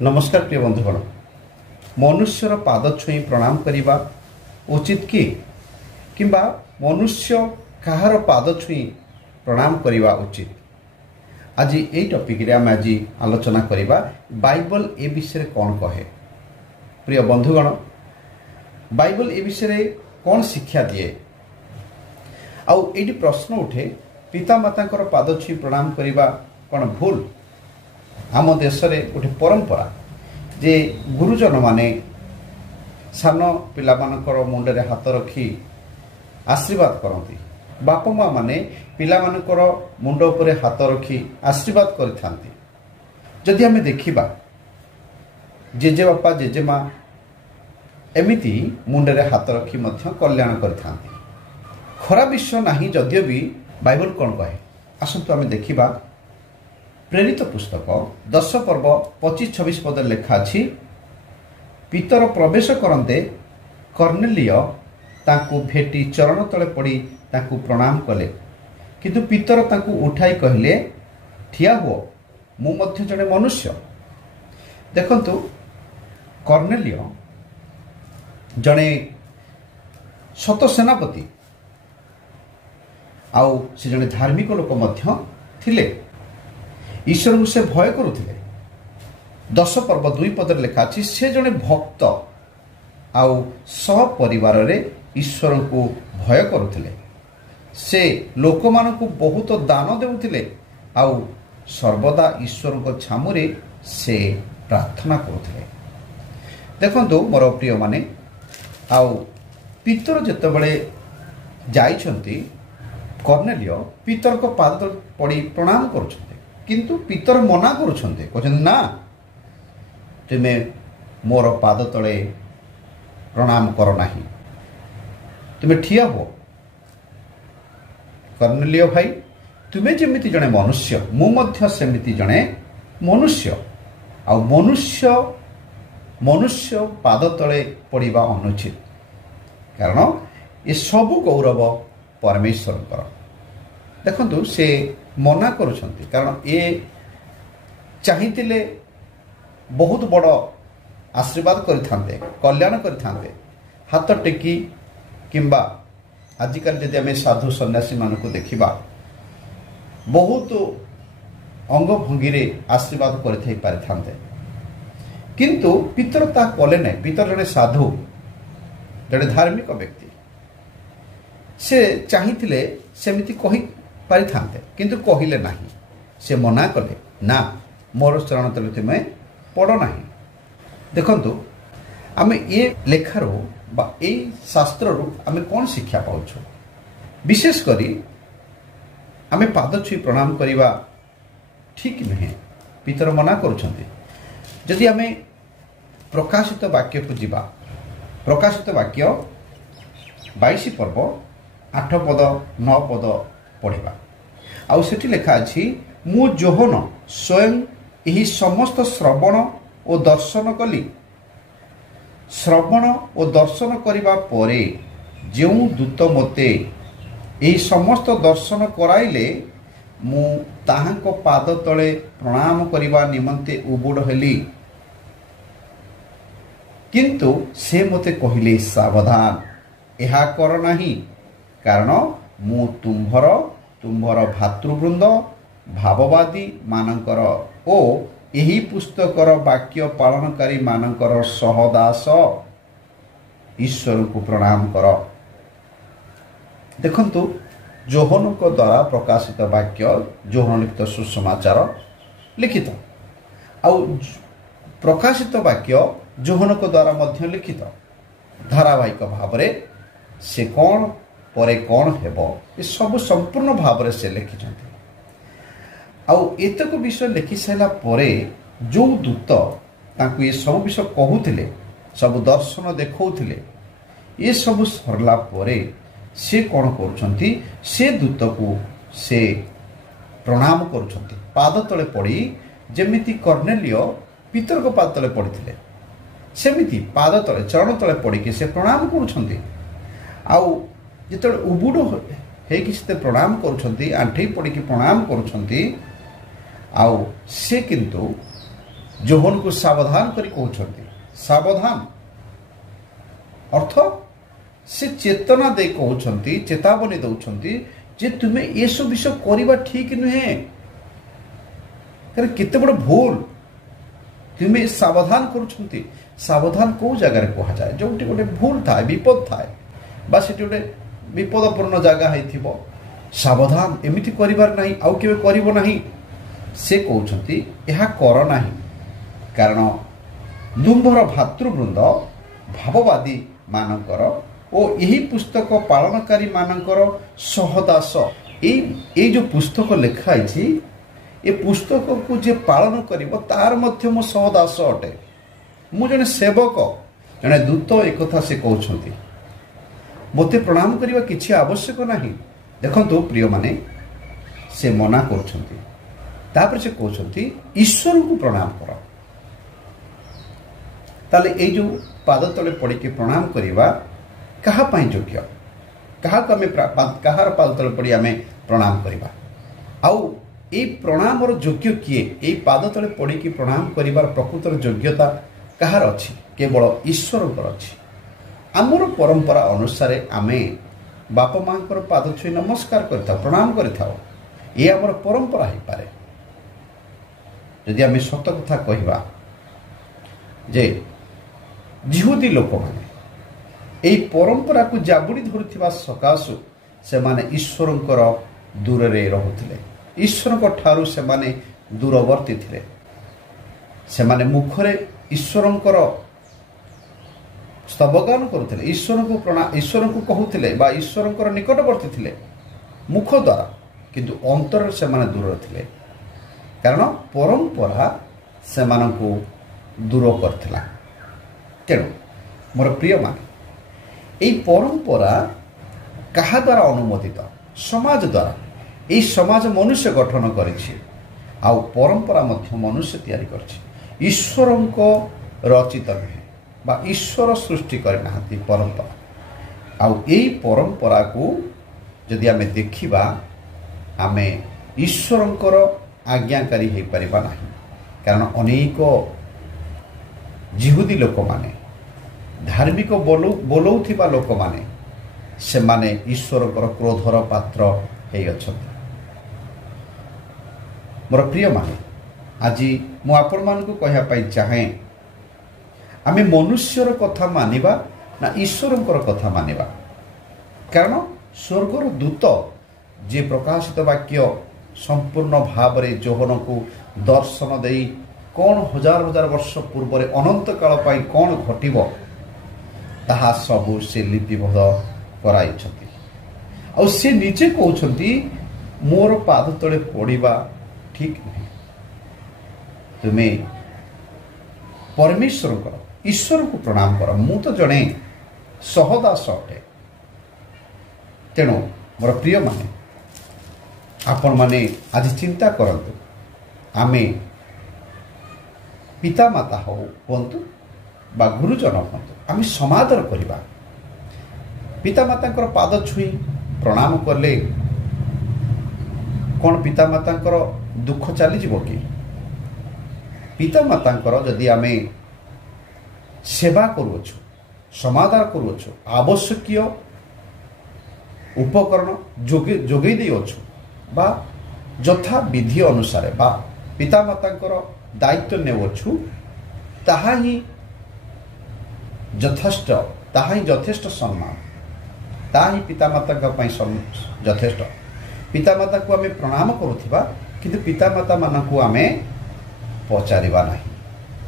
नमस्कार प्रिय बंधुगण, मनुष्यर पाद छुई प्रणाम करने उचित कि मनुष्य कहार पाद छुई प्रणाम करने उचित। आज यही टॉपिक रे आम आज आलोचना करवा बाइबल ए विषय कौन कहे। प्रिय बंधुगण, बाइबल ए विषय कौन शिक्षा दिए आउ ये प्रश्न उठे पिता माता पाद छुई प्रणाम करने कौन भूल। आम देश में गोटे परंपरा जे गुरुजन माने सान पिला मुंडे हाथ रखी आशीर्वाद करती। बाप माँ माने पिला मुंड उपरे हाथ रखी आशीर्वाद करथांती। जदि आमे देखिबा जेजे बापा जेजे माँ एमिति मुंडे हाथ रखी मध्य कल्याण करथांती। खरा विषय नाही जदियो भी बाइबल कौन कहे। आसंतु आमे देखिबा प्रेरित पुस्तक 10 पर्व 25-26 पद लेखा अछि। पितर प्रवेश करते कर्नेलिय ताकू भेटी चरण तले पड़ी ताकू प्रणाम कले, किंतु पितर ताकू उठाई कहले, ठिया हुओ, मु मध्य जड़े मनुष्य। देखंतु कर्नेलिय जड़े शत सेनापति आउ से जड़े धार्मिक लोक मध्य थिले। ईश्वर को से भय करुथिले। 10 पर्व 2 पद लेखा अछि, से जड़े भक्त आउ सपरिवार रे ईश्वर को भय करुथिले। से लोक मान को बहुत दान देउथिले आउ सर्वदा ईश्वर को छामुरे से प्रार्थना करुथिले। देखंतु मोर प्रिय माने आउ पितर जेतेबेले जाइछंती कर्नेलिय पितर को पाद पड़ी प्रणाम करुछंती, किंतु पितर मना करुछंती, कहछंती ना तुमे मोर पाद तले प्रणाम कर नाही, तुमे ठिया हो। कर्नेलिय भाई, तुमे जेमिति जणे मनुष्य मु मध्य सेमिति जणे मनुष्य। आ मनुष्य मनुष्य पाद तले पड़िबा अनुचित, कारण ये सब गौरव परमेश्वर। देखंतु से मना करुछंती, कारण ये चाहिथिले बहुत बड़ आशीर्वाद करिथांते, कल्याण करिथांते। हाथ टेकी किंबा आजिकल जदि आमे साधु सन्यासी मानक देखिबा बहुत अंग भंगी रे आशीर्वाद करिथाई पारिथांते, किंतु पितर ता कले नै। पितर जने साधु जने धार्मिक व्यक्ति, से चाहिथिले सेमिति कहि पारिथांते, किंतु कहिले नाही। से मना कले, ना मोर चरण तले तुमे पड़ नाही। देखंतु आमे ये लेखारो बा ए शास्त्ररू आमे कोन शिक्षा पाउछु। विशेष करी आमे पाद छुई प्रणाम करिवा ठीक नहे, पितर मना करुछंती। जदि आमे प्रकाशित वाक्य को जीवा, प्रकाशित वाक्य 22 पर्व 8 पद 9 पद पढ़िबा। आउ सेठी लेखा अछि, मु जोहन स्वयं यही समस्त श्रवण और दर्शन कली। श्रवण और दर्शन करिबा परे जेउ दूत मते यही समस्त दर्शन कराइले, मु ताहांको पाद तले प्रणाम करिबा निमंते उबुड हेली, किंतु से मते कहिले, सावधान, एहा कर नाही, कारण मु तुम्भर भातृवृंद भाववादी मानकर ओ यही पुस्तकर वाक्य पालनकारी मानकर सहदास ईश्वर को प्रणाम कर। देखंतु जोहन को द्वारा प्रकाशित वाक्य, जोहन लिखित सुसमाचार लिखित, आउ प्रकाशित वाक्य जोहन को द्वारा मध्य लिखित। धारावाहिक भाव से कौन परे कौन हेबो ये सब संपूर्ण भाव से लिखिछंती। आउ एतक विषय लिखि साइला परे जो दूत ताकू ये सब विषय कहूथिले, सब दर्शन देखौथिले, ये सब सरला परे से कौन करुछंती, से दूत को से प्रणाम करुछंती। पाद तले पड़ी जेमिति कर्नेलिय पितर को पाद तले पड़िथिले, सेमिति पाद तले चरण तले पड़ी के से प्रणाम करुछंती। आउ जिते उबुड़ होइकि से प्रणाम करुछंती, आंठई पड़ी प्रणाम करुछंती। आउ से किंतु ଯୋହନକୁ ସାବଧାନ କରି କହୁଛନ୍ତି। ସାବଧାନ ଅର୍ଥ ସେ ଚେତନା ଦେଇ କହୁଛନ୍ତି, ଚେତାବନୀ ଦେଉଛନ୍ତି ଯେ ତୁମେ ଏସବୁ ବିଷୟ କରିବା ଠିକ ନୁହେଁ। କାରଣ କେତେ ବଡ଼ ଭୁଲ ତୁମେ ସାବଧାନ କରୁଛନ୍ତି। ସାବଧାନ କେଉଁ ଜାଗାରେ କୁହାଯାଏ? ଯେଉଁଠି ଗୋଟେ ଭୁଲ ଥାଏ, ବିପଦ ଥାଏ, ବା ସେଠି ଗୋଟେ ବିପଦପୂର୍ଣ୍ଣ ଜାଗା ହେଇଥିବ। ସାବଧାନ, ଏମିତି କରିବାର ନାହିଁ, ଆଉ କେବେ କରିବ ନାହିଁ। ସେ କହୁଛନ୍ତି ଏହା କର ନାହିଁ। କାରଣ ତୁମ୍ଭର ଭାତୃବୃନ୍ଦ ଭାବବାଦୀ ମାନଙ୍କର ଓ ଏହି ପୁସ୍ତକ ପାଳନକାରୀ ମାନଙ୍କର ସହଦାସ। ଏଇ ଯେଉଁ ପୁସ୍ତକ ଲେଖା ହେଇଛି, ଏ ପୁସ୍ତକକୁ ଯିଏ ପାଳନ କରିବ ତାର ମଧ୍ୟ ମୁଁ ସହଦାସ ଅଟେ। ମୁଁ ଜଣେ ସେବକ, ଜଣେ ଦୂତ। ଏକଥା ସେ କହୁଛନ୍ତି। ମୋତେ ପ୍ରଣାମ କରିବା କିଛି ଆବଶ୍ୟକ ନାହିଁ। ଦେଖନ୍ତୁ ପ୍ରିୟମାନେ, ସେ ମନା କରୁଛନ୍ତି। ତାପରେ ସେ କହୁଛନ୍ତି ଈଶ୍ୱରଙ୍କୁ ପ୍ରଣାମ କର। ତାହେଲେ ଏଇ ଯେଉଁ ପାଦ ତଳେ ପଡ଼ିକି ପ୍ରଣାମ କରିବା କାହା ପାଇଁ ଯୋଗ୍ୟ? କାହାକୁ ଆମେ କାହାର ପାଦ ତଳେ ପଡ଼ି ଆମେ ପ୍ରଣାମ କରିବା? ଆଉ ଏଇ ପ୍ରଣାମର ଯୋଗ୍ୟ କିଏ? ଏଇ ପାଦ ତଳେ ପଡ଼ିକି ପ୍ରଣାମ କରିବାର ପ୍ରକୃତର ଯୋଗ୍ୟତା କାହାର ଅଛି? କେବଳ ଈଶ୍ୱରଙ୍କର ଅଛି। ଆମର ପରମ୍ପରା ଅନୁସାରେ ଆମେ ବାପା ମାଙ୍କର ପାଦ ଛୁଇଁ ନମସ୍କାର କରିଥାଉ, ପ୍ରଣାମ କରିଥାଉ। ଏ ଆମର ପରମ୍ପରା ହେଇପାରେ। ଯଦି ଆମେ ସତ କଥା କହିବା ଯେ ଜିହୁଦୀ ଲୋକମାନେ ଏହି ପରମ୍ପରାକୁ ଜାବୁଡ଼ି ଧରୁଥିବା ସକାଶୁ ସେମାନେ ଈଶ୍ୱରଙ୍କର ଦୂରରେ ରହୁଥିଲେ। ଈଶ୍ୱରଙ୍କ ଠାରୁ ସେମାନେ ଦୂରବର୍ତ୍ତୀ ଥିଲେ। ସେମାନେ ମୁଖରେ ଈଶ୍ୱରଙ୍କର ସ୍ତବଗାନ କରୁଥିଲେ, ଈଶ୍ୱରଙ୍କୁ କହୁଥିଲେ ବା ଈଶ୍ୱରଙ୍କର ନିକଟବର୍ତ୍ତୀ ଥିଲେ ମୁଖ ଦ୍ୱାରା, କିନ୍ତୁ ଅନ୍ତରରେ ସେମାନେ ଦୂରରେ ଥିଲେ। କାରଣ ପରମ୍ପରା ସେମାନଙ୍କୁ ଦୂର କରିଥିଲା। ତେଣୁ ମୋର ପ୍ରିୟମାନେ, ଏହି ପରମ୍ପରା କାହା ଦ୍ୱାରା ଅନୁମୋଦିତ? ସମାଜ ଦ୍ୱାରା। ଏହି ସମାଜ ମନୁଷ୍ୟ ଗଠନ କରିଛି, ଆଉ ପରମ୍ପରା ମଧ୍ୟ ମନୁଷ୍ୟ ତିଆରି କରିଛି। ଈଶ୍ୱରଙ୍କ ରଚିତ ନୁହେଁ, ବା ଈଶ୍ୱର ସୃଷ୍ଟି କରିନାହାନ୍ତି ପରମ୍ପରା। ଆଉ ଏହି ପରମ୍ପରାକୁ ଯଦି ଆମେ ଦେଖିବା, ଆମେ ଈଶ୍ୱରଙ୍କର ଆଜ୍ଞାକାରୀ ହୋଇପାରିବା ନାହିଁ। କାରଣ ଅନେକ ଜିହୁଦୀ ଲୋକମାନେ, ଧାର୍ମିକ ବୋଲଉଥିବା ଲୋକମାନେ, ସେମାନେ ଈଶ୍ୱରଙ୍କର କ୍ରୋଧର ପାତ୍ର ହୋଇଅଛନ୍ତି। ମୋର ପ୍ରିୟମାନେ, ଆଜି ମୁଁ ଆପଣମାନଙ୍କୁ କହିବା ପାଇଁ ଚାହେଁ, ଆମେ ମନୁଷ୍ୟର କଥା ମାନିବା ନା ଈଶ୍ୱରଙ୍କର କଥା ମାନିବା? କାରଣ ସ୍ୱର୍ଗର ଦୂତ ଯିଏ ପ୍ରକାଶିତ ବାକ୍ୟ ସମ୍ପୂର୍ଣ୍ଣ ଭାବରେ ଯୋହନକୁ ଦର୍ଶନ ଦେଇ କ'ଣ ହଜାର ହଜାର ବର୍ଷ ପୂର୍ବରେ ଅନନ୍ତ କାଳ ପାଇଁ କ'ଣ ଘଟିବ ତାହା ସବୁ ସେ ଲିପିବଦ୍ଧ କରାଇଛନ୍ତି। ଆଉ ସେ ନିଜେ କହୁଛନ୍ତି ମୋର ପାଦ ତଳେ ପଡ଼ିବା ଠିକ ନୁହେଁ। ତୁମେ ପରମେଶ୍ୱରଙ୍କର, ଈଶ୍ୱରଙ୍କୁ ପ୍ରଣାମ କର। ମୁଁ ତ ଜଣେ ସହଦାସ ଅଟେ। ତେଣୁ ମୋର ପ୍ରିୟମାନେ, ଆପଣମାନେ ଆଜି ଚିନ୍ତା କରନ୍ତୁ, ଆମେ ପିତାମାତା ହୁଅନ୍ତୁ ବା ଗୁରୁଜନ ହୁଅନ୍ତୁ, ଆମେ ସମାଦର କରିବା। ପିତାମାତାଙ୍କର ପାଦ ଛୁଇଁ ପ୍ରଣାମ କଲେ କ'ଣ ପିତାମାତାଙ୍କର ଦୁଃଖ ଚାଲିଯିବ କି? ପିତାମାତାଙ୍କର ଯଦି ଆମେ ସେବା କରୁଅଛୁ, ସମାଦର କରୁଅଛୁ, ଆବଶ୍ୟକୀୟ ଉପକରଣ ଯୋଗାଇ ଦେଇଅଛୁ, ବା ଯଥା ବିଧି ଅନୁସାରେ ବା ପିତାମାତାଙ୍କର ଦାୟିତ୍ୱ ନେଉଅଛୁ, ତାହା ହିଁ ଯଥେଷ୍ଟ ସମ୍ମାନ, ତାହା ହିଁ ପିତାମାତାଙ୍କ ପାଇଁ ଯଥେଷ୍ଟ। ପିତାମାତାକୁ ଆମେ ପ୍ରଣାମ କରୁଥିବା, କିନ୍ତୁ ପିତାମାତାମାନଙ୍କୁ ଆମେ ପଚାରିବା ନାହିଁ,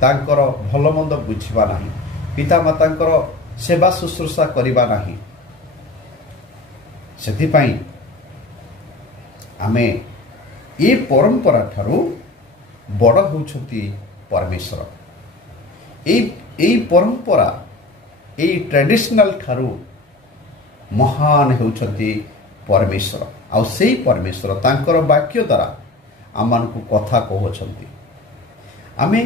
ତାଙ୍କର ଭଲ ମନ୍ଦ ବୁଝିବା ନାହିଁ, ପିତାମାତାଙ୍କର ସେବା ଶୁଶ୍ରୂଷା କରିବା ନାହିଁ। ସେଥିପାଇଁ ଆମେ ଏ ପରମ୍ପରା ଠାରୁ ବଡ଼ ହେଉଛନ୍ତି ପରମେଶ୍ୱର। ଏଇ ପରମ୍ପରା, ଏଇ ଟ୍ରାଡିସନାଲ ଠାରୁ ମହାନ ହେଉଛନ୍ତି ପରମେଶ୍ୱର। ଆଉ ସେଇ ପରମେଶ୍ୱର ତାଙ୍କର ବାକ୍ୟ ଦ୍ୱାରା ଆମମାନଙ୍କୁ କଥା କହୁଅଛନ୍ତି। ଆମେ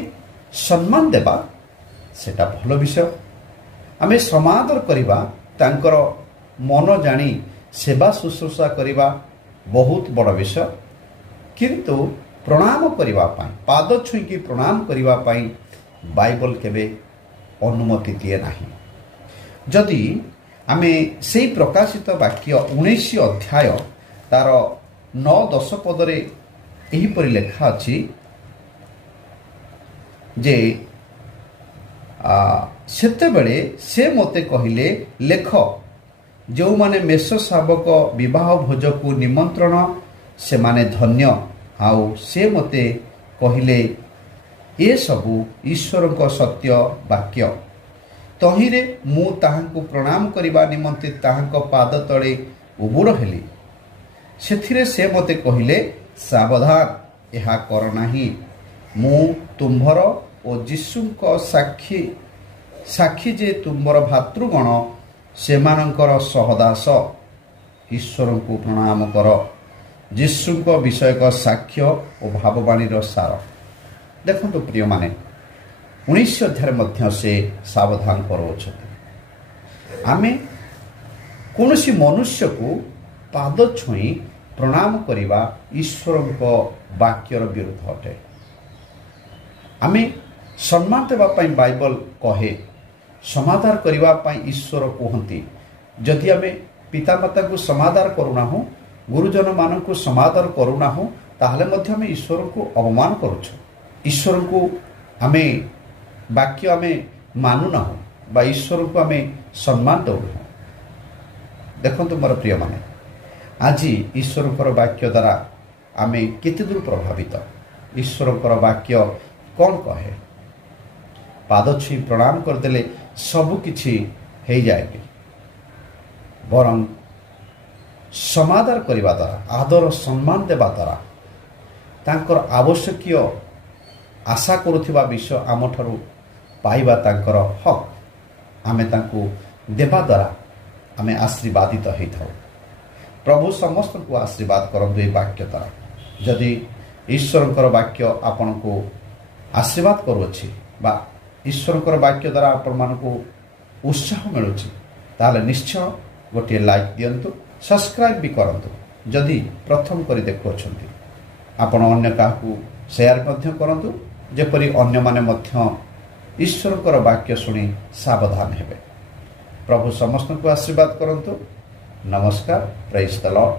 ସମ୍ମାନ ଦେବା, ସେଟା ଭଲ ବିଷୟ। ଆମେ ସମାଦର କରିବା, ତାଙ୍କର ମନ ଜାଣି ସେବା ଶୁଶ୍ରୂଷା କରିବା ବହୁତ ବଡ଼ ବିଷୟ। କିନ୍ତୁ ପ୍ରଣାମ କରିବା ପାଇଁ, ପାଦ ଛୁଇଁକି ପ୍ରଣାମ କରିବା ପାଇଁ ବାଇବଲ କେବେ ଅନୁମତି ଦିଏ ନାହିଁ। ଯଦି ଆମେ ସେହି ପ୍ରକାଶିତ ବାକ୍ୟ 19 ଅଧ୍ୟାୟ ତାର 9-10 ପଦରେ ଏହିପରି ଲେଖା ଅଛି ଯେ ସେତେବେଳେ ସେ ମୋତେ କହିଲେ, ଲେଖ, ଯେଉଁମାନେ ମେଷ ଶାବକ ବିବାହ ଭୋଜକୁ ନିମନ୍ତ୍ରଣ ସେମାନେ ଧନ୍ୟ। ଆଉ ସେ ମୋତେ କହିଲେ, ଏସବୁ ଈଶ୍ୱରଙ୍କ ସତ୍ୟ ବାକ୍ୟ। ତହିଁରେ ମୁଁ ତାହାଙ୍କୁ ପ୍ରଣାମ କରିବା ନିମନ୍ତେ ତାହାଙ୍କ ପାଦ ତଳେ ଉବୁଡ଼ ହେଲି। ସେଥିରେ ସେ ମୋତେ କହିଲେ, ସାବଧାନ, ଏହା କର ନାହିଁ। ମୁଁ ତୁମ୍ଭର ଓ ଯୀଶୁଙ୍କ ସାକ୍ଷୀ ଯେ ତୁମ୍ଭର ଭାତୃଗଣ ସେମାନଙ୍କର ସହଦାସ। ଈଶ୍ୱରଙ୍କୁ ପ୍ରଣାମ କର। ଯୀଶୁଙ୍କ ବିଷୟକ ସାକ୍ଷ୍ୟ ଓ ଭାବବାଣୀର ସାର। ଦେଖନ୍ତୁ ପ୍ରିୟମାନେ, 19 ଅଧ୍ୟାୟରେ ମଧ୍ୟ ସେ ସାବଧାନ କରାଉଛନ୍ତି। ଆମେ କୌଣସି ମନୁଷ୍ୟକୁ ପାଦ ଛୁଇଁ ପ୍ରଣାମ କରିବା ଈଶ୍ୱରଙ୍କ ବାକ୍ୟର ବିରୁଦ୍ଧ ଅଟେ। ଆମେ ସମ୍ମାନ ଦେବା ପାଇଁ ବାଇବଲ କହେ, ସମାଦାର କରିବା ପାଇଁ ଈଶ୍ୱର କୁହନ୍ତି। ଯଦି ଆମେ ପିତାମାତାଙ୍କୁ ସମାଦାର କରୁନାହୁଁ, ଗୁରୁଜନମାନଙ୍କୁ ସମାଦାର କରୁନାହୁଁ, ତାହେଲେ ମଧ୍ୟ ଆମେ ଈଶ୍ୱରଙ୍କୁ ଅପମାନ କରୁଛୁ। ଈଶ୍ୱରଙ୍କୁ ଆମେ ମାନୁନାହୁଁ ବା ଈଶ୍ୱରଙ୍କୁ ଆମେ ସମ୍ମାନ ଦେଉନାହୁଁ। ଦେଖନ୍ତୁ ମୋର ପ୍ରିୟମାନେ, ଆଜି ଈଶ୍ୱରଙ୍କର ବାକ୍ୟ ଦ୍ୱାରା ଆମେ କେତେ ଦୂର ପ୍ରଭାବିତ? ଈଶ୍ୱରଙ୍କର ବାକ୍ୟ କ'ଣ କହେ? ପାଦ ଛୁଇଁ ପ୍ରଣାମ କରିଦେଲେ ସବୁ କିଛି ହେଇଯାଏନି, ବରଂ ସମାଦାର କରିବା ଦ୍ୱାରା, ଆଦର ସମ୍ମାନ ଦେବା ଦ୍ୱାରା, ତାଙ୍କର ଆବଶ୍ୟକୀୟ ଆଶା କରୁଥିବା ବିଷୟ ଆମଠାରୁ ପାଇବା ତାଙ୍କର ହକ୍, ଆମେ ତାଙ୍କୁ ଦେବା ଦ୍ୱାରା ଆମେ ଆଶୀର୍ବାଦିତ ହେଇଥାଉ। ପ୍ରଭୁ ସମସ୍ତଙ୍କୁ ଆଶୀର୍ବାଦ କରନ୍ତୁ ଏହି ବାକ୍ୟ ଦ୍ୱାରା। ଯଦି ଈଶ୍ୱରଙ୍କର ବାକ୍ୟ ଆପଣଙ୍କୁ ଆଶୀର୍ବାଦ କରୁଅଛି ବା ଈଶ୍ୱରଙ୍କର ବାକ୍ୟ ଦ୍ୱାରା ଆପଣମାନଙ୍କୁ ଉତ୍ସାହ ମିଳୁଛି, ତାହେଲେ ନିଶ୍ଚୟ ଗୋଟିଏ ଲାଇକ୍ ଦିଅନ୍ତୁ, ସବସ୍କ୍ରାଇବ୍ ବି କରନ୍ତୁ। ଯଦି ପ୍ରଥମ କରି ଦେଖୁଅଛନ୍ତି, ଆପଣ ଅନ୍ୟ କାହାକୁ ସେୟାର ମଧ୍ୟ କରନ୍ତୁ, ଯେପରି ଅନ୍ୟମାନେ ମଧ୍ୟ ଈଶ୍ୱରଙ୍କର ବାକ୍ୟ ଶୁଣି ସାବଧାନ ହେବେ। ପ୍ରଭୁ ସମସ୍ତଙ୍କୁ ଆଶୀର୍ବାଦ କରନ୍ତୁ। ନମସ୍କାର। ପ୍ରେଜ୍ ଦ ଲର୍ଡ।